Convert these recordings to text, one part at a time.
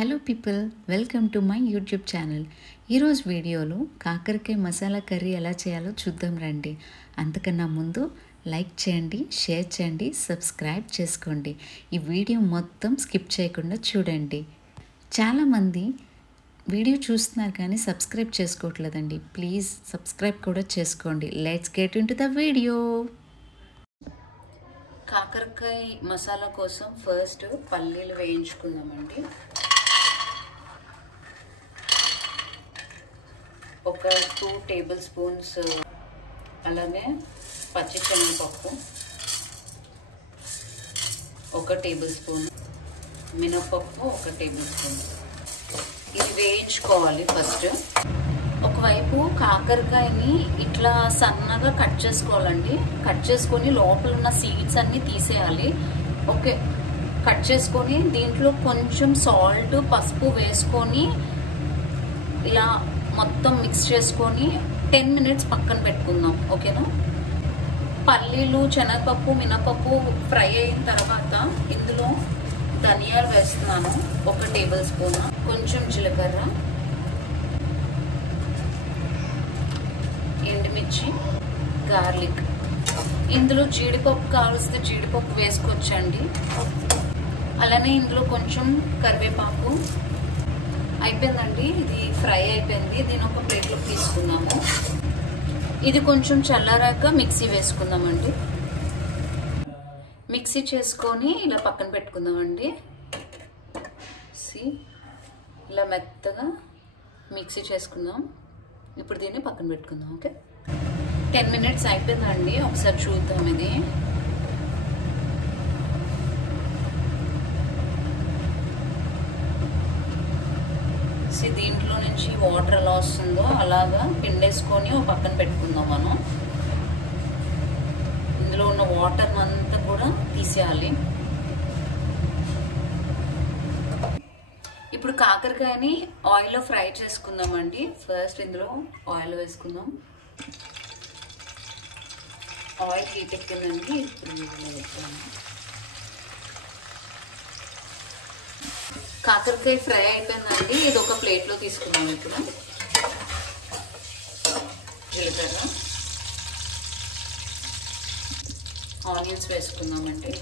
Hello people, welcome to my YouTube channel. ఈరోజు వీడియోలో కాకరకాయ మసాలా కర్రీ ఎలా చేయాలో చూద్దాం రండి. అంతకన్నా ముందు లైక్ చేయండి, షేర్ చేయండి, సబ్స్క్రైబ్ చేసుకోండి. ఈ వీడియో మొత్తం స్కిప్ చేయకుండా చూడండి. చాలామంది వీడియో చూస్తున్నారు కానీ సబ్స్క్రైబ్ చేసుకోవట్లేదండి. ప్లీజ్ సబ్స్క్రైబ్ కూడా చేసుకోండి. Let's get into the video. కాకరకాయ మసాలా కోసం ఫస్ట్ పల్లీలు వేయించుకుందామండి. ఒక 2 టేబుల్ స్పూన్స్, అలానే పచ్చిశనగపప్పు 1 టేబుల్ స్పూన్, మినపప్పు 1 టేబుల్ స్పూన్. ఇది వేయించుకోవాలి ఫస్ట్. ఒకవైపు కాకరకాయని ఇట్లా సన్నగా కట్ చేసుకోవాలండి. కట్ చేసుకొని లోపల ఉన్న సీడ్స్ అన్ని తీసేయాలి. ఓకే, కట్ చేసుకొని దీంట్లో కొంచెం సాల్ట్, పసుపు వేసుకొని ఇలా మొత్తం మిక్స్ చేసుకొని 10 మినిట్స్ పక్కన పెట్టుకుందాం. ఓకేనా? పల్లీలు, శనగపప్పు, మినపప్పు ఫ్రై అయిన తర్వాత ఇందులో ధనియాలు వేస్తున్నాను 1 టేబుల్ స్పూన్, కొంచెం జీలకర్ర, ఎండుమిర్చి, గార్లిక్. ఇందులో జీడిపప్పు కావలిస్తే జీడిపప్పు వేసుకోవచ్చండి. అలానే ఇందులో కొంచెం కరివేపాకు. అయిపోయిందండి, ఇది ఫ్రై అయిపోయింది. దీని ఒక ప్లేట్లో తీసుకుందాము. ఇది కొంచెం చల్లారాక మిక్సీ వేసుకుందామండి. మిక్సీ చేసుకొని ఇలా పక్కన పెట్టుకుందామండి. ఇలా మెత్తగా మిక్సీ చేసుకుందాం. ఇప్పుడు దీన్ని పక్కన పెట్టుకుందాం. ఓకే, 10 మినిట్స్ అయిపోయిందండి. ఒకసారి చూద్దాం. ఇది దీంట్లో నుంచి వాటర్ ఎలా వస్తుందో అలాగా పిండేసుకొని ఒక పక్కన పెట్టుకుందాం మనం. ఇందులో ఉన్న వాటర్ అంతా కూడా తీసేయాలి. ఇప్పుడు కాకరకాయని ఆయిల్లో ఫ్రై చేసుకుందామండి. ఫస్ట్ ఇందులో ఆయిల్ వేసుకుందాం. ఆయిల్ హీట్ ఎక్కిందండి. ఇప్పుడు కాకరకాయ ఫ్రై అయిపోయిందండి. ఇది ఒక ప్లేట్లో తీసుకుందాం. ఇప్పుడు జీలకర్ర, ఆనియన్స్ వేసుకుందామండి.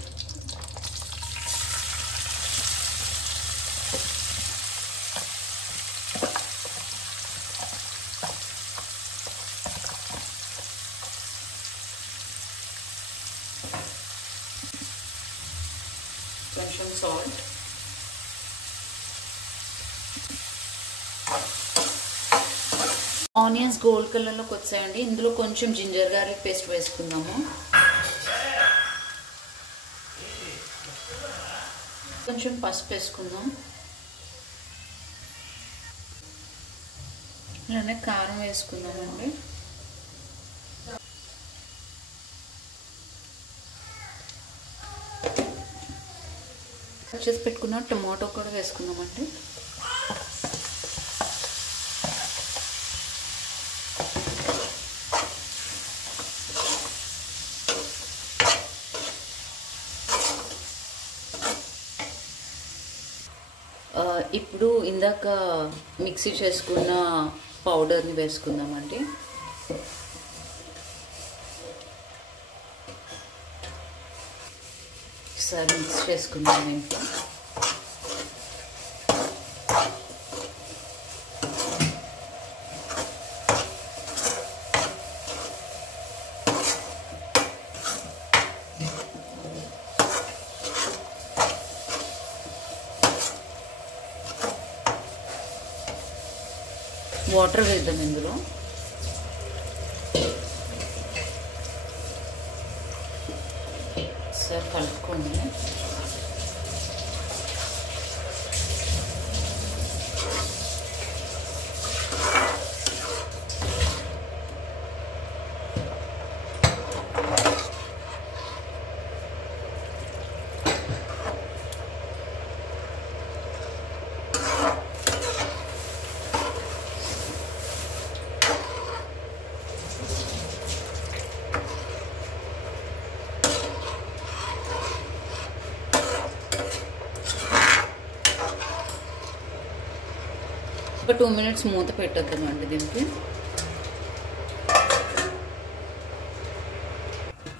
కొంచెం సాల్ట్, ఆనియన్స్ గోల్డ్ కలర్లోకి వచ్చాయండి. ఇందులో కొంచెం జింజర్ గార్లిక్ పేస్ట్ వేసుకుందాము. కొంచెం పసుపు వేసుకుందాం. ఇలానే కారం వేసుకుందామండి. కట్ చేసి పెట్టుకున్న టమాటో కూడా వేసుకుందామండి. ఇప్పుడు ఇందాక మిక్సీ చేసుకున్న పౌడర్ని వేసుకుందామండి. సరే, మిక్స్ చేసుకుందాం. ఇంట్లో వాటర్ వేద్దాం. ఇందులో సరే కలుపుకోండి. ఒక 2 minutes మూత పెట్టొద్దామండి దీనికి.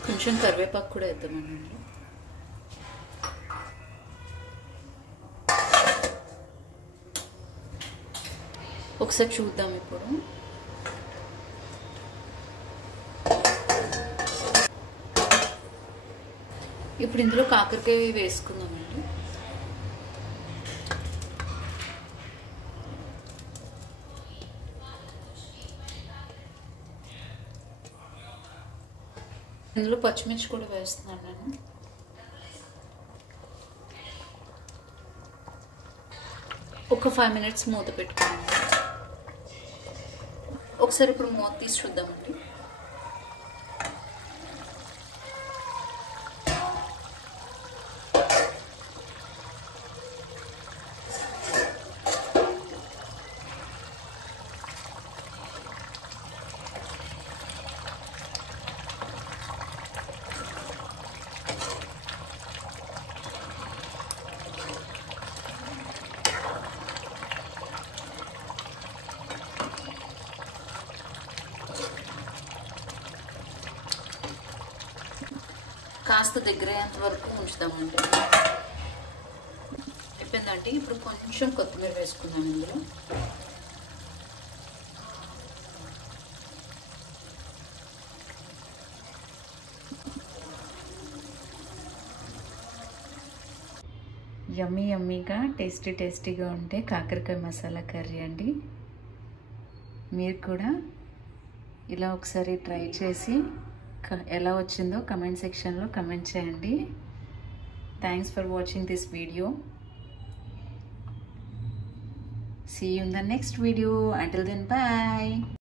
కొంచెం కరివేపాకు కూడా వేద్దామండి. ఒకసారి చూద్దాం ఇప్పుడు. ఇప్పుడు ఇందులో కాకరకాయ వేసుకుందామండి. ఇందులో పచ్చిమిర్చి కూడా వేస్తున్నాను నేను. ఒక 5 minutes మూత పెట్టుకున్నాను. ఒకసారి ఇప్పుడు మూత తీసి చూద్దామండి. కాస్త దగ్గర అయ్యేంత వరకు ఉంచుదామండి. అయిపోయిందంటే ఇప్పుడు కొంచెం కొత్తిమీర వేసుకుందాం ఇందులో. యమ్మీ యమ్మీగా టేస్టీగా ఉంటే కాకరకాయ మసాలా కర్రీ అండి. మీరు కూడా ఇలా ఒకసారి ట్రై చేసి ఎలా వచ్చిందో కమెంట్ సెక్షన్లో కమెంట్ చేయండి. Thanks for watching this video. See you in the next video. Until then, bye.